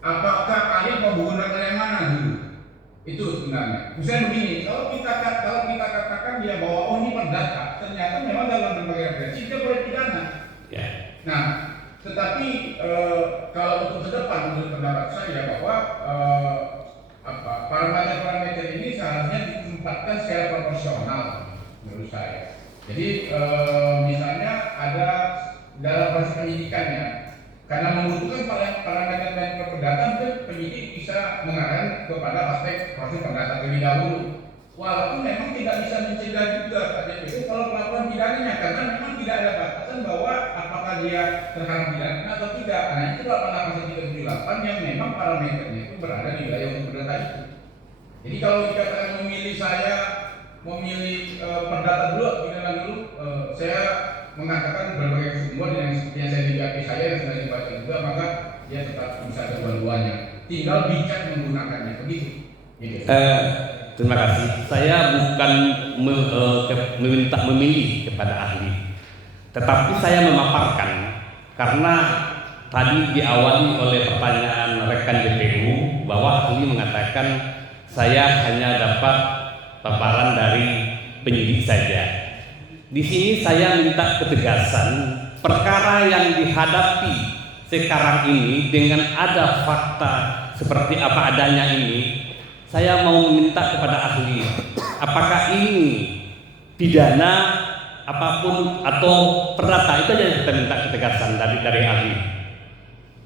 Apakah ahli mau menggunakan yang mana dulu? Itu sebenarnya. Misalnya begini, kalau kita katakan dia bahwa oh ini perdata, ternyata memang dalam berbagai referensi dia boleh pidana. Ya. Nah, tetapi kalau untuk ke depan menurut pendapat saya bahwa parameter-parameter ini seharusnya ditempatkan secara proporsional menurut saya. Jadi misalnya ada dalam proses penyidikannya, karena membutuhkan parameter perdata, mungkin penyidik bisa mengarahkan kepada aspek proses perdata terlebih dahulu. Walaupun memang tidak bisa mencegah juga Pak DPU kalau pelaporan pidananya, karena memang tidak ada batasan bahwa apakah dia terhalang pidana atau tidak. Nah itu pasal 378 yang memang parameternya itu berada di wilayah hukum perdata itu. Jadi kalau dikatakan memilih perdata dulu, pidana dulu, saya mengatakan berbagai sumber yang seperti yang saya dilihat saya yang sudah dibaca juga, maka dia tetap bisa ada dua-duanya. Tinggal bijak menggunakannya, begitu. Gitu. Terima kasih. Saya bukan meminta memilih kepada ahli, tetapi saya memaparkan karena tadi diawali oleh pertanyaan rekan DPU bahwa ahli mengatakan saya hanya dapat paparan dari penyidik saja. Di sini saya minta ketegasan perkara yang dihadapi sekarang ini dengan ada fakta seperti apa adanya ini. Saya mau meminta kepada ahli, apakah ini pidana apapun atau perdata, itu aja yang kita minta ketegasan dari ahli.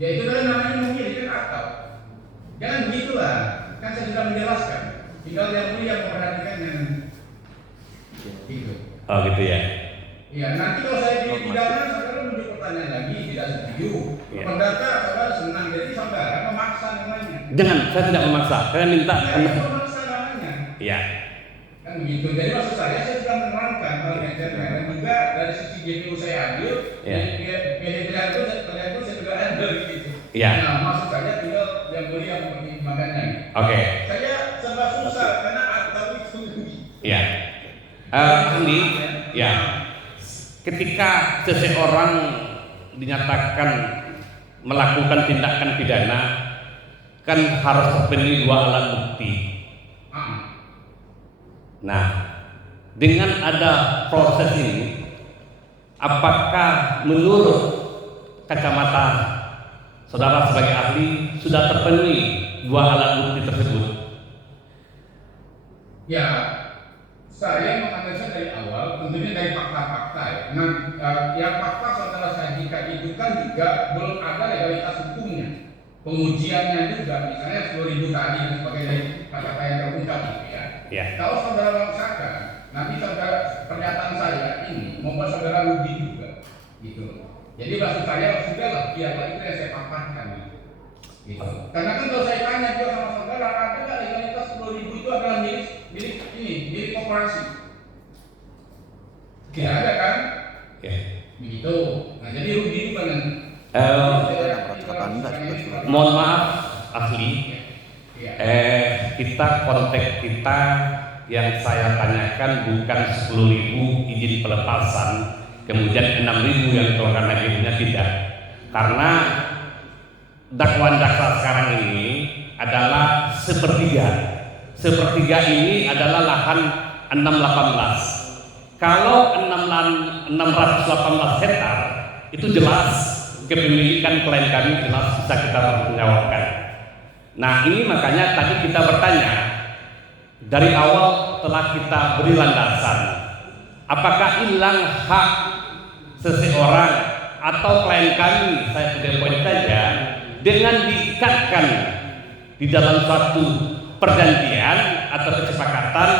Ya itu kan namanya memilih kan akal. Jangan begitulah, kan saya sudah menjelaskan. Tinggal yang mulia memperhatikan yang gitu. Oh gitu ya. Iya, nanti kalau saya pilih pidana, saudara muncul pertanyaan lagi, tidak setuju. Ya. Perdata, saudara senang, jadi saudara memaksa namanya. Jangan, saya tidak memaksa, saya minta. Ya, memaksa namanya. Iya. Kan begitu. Jadi maksud saya sudah menerangkan parameternya dan juga dari sisi GPU saya ambil, pilihan itu saya juga ambil gitu. Iya. Nah, maksud saya tinggal yang mulia mempertimbangkannya. Oke. Saya serba susah karena atau itu. Iya. Ahli, ya. Ketika seseorang dinyatakan melakukan tindakan pidana, kan harus terpenuhi dua alat bukti. Nah, dengan ada proses ini, apakah menurut kacamata saudara sebagai ahli sudah terpenuhi dua alat bukti tersebut? Ya, saya menganalisa dari awal, tentunya dari fakta-fakta ya. Nah, yang fakta saudara sajikan itu kan juga belum ada legalitas hukumnya. Pengujiannya juga, misalnya 10.000 tadi dan sebagainya, kata-kata yang terungkap gitu ya. Ya. Kalau saudara maksakan, nanti saudara pernyataan saya ini membuat saudara rugi juga, gitu. Jadi maksud saya sudahlah, biarlah itu yang saya paparkan, gitu. Karena kan kalau saya tanya juga sama saudara, ada nggak legalitas 10.000 itu adalah milik korporasi? Tidak ada kan? Ya. Begitu. Nah jadi rugi juga nanti. Mohon maaf ahli, kita konteks kita yang saya tanyakan bukan 10.000 izin pelepasan, kemudian 6.000 yang dikeluarkan hakimnya, tidak. Karena dakwaan jaksa sekarang ini adalah sepertiga. Sepertiga ini adalah lahan 618. Kalau 618 hektar itu jelas kepemilikan klien kami, jelas bisa kita menjawabkan. Nah ini makanya tadi kita bertanya dari awal telah kita beri landasan, apakah hilang hak seseorang atau klien kami, saya sudah poin saja, dengan diikatkan di dalam suatu perjanjian atau kesepakatan,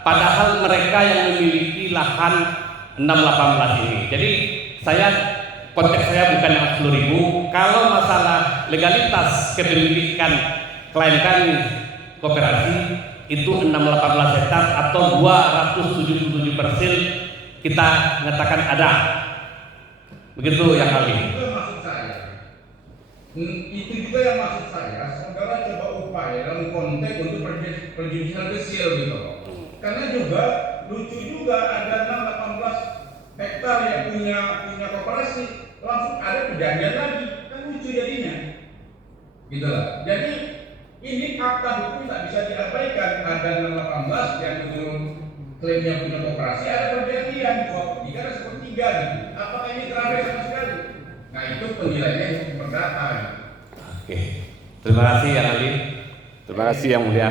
padahal mereka yang memiliki lahan 618 ini. Jadi konteks saya bukan yang 10.000. Kalau masalah legalitas kepemilikan klien kami koperasi itu 618 hektar atau 277 parcel kita nyatakan ada. Begitu yang kali. Itu maksud saya. Itu juga yang maksud saya. Saudara coba upaya dalam konteks untuk perjudicial kecil gitu. Karena juga lucu juga ada 618 hektar yang punya koperasi, langsung ada perjanjian lagi, kan lucu jadinya. gitu lah. Jadi ini fakta hukum tidak bisa diabaikan. Ada 18 yang menurut klaimnya punya koperasi, ada perjanjian 2/3 dan 1/3 gitu. Apakah ini terabai sama sekali? Nah itu penilaiannya hukum perdata. Oke, terima kasih Yang Ali, terima kasih Yang Mulia.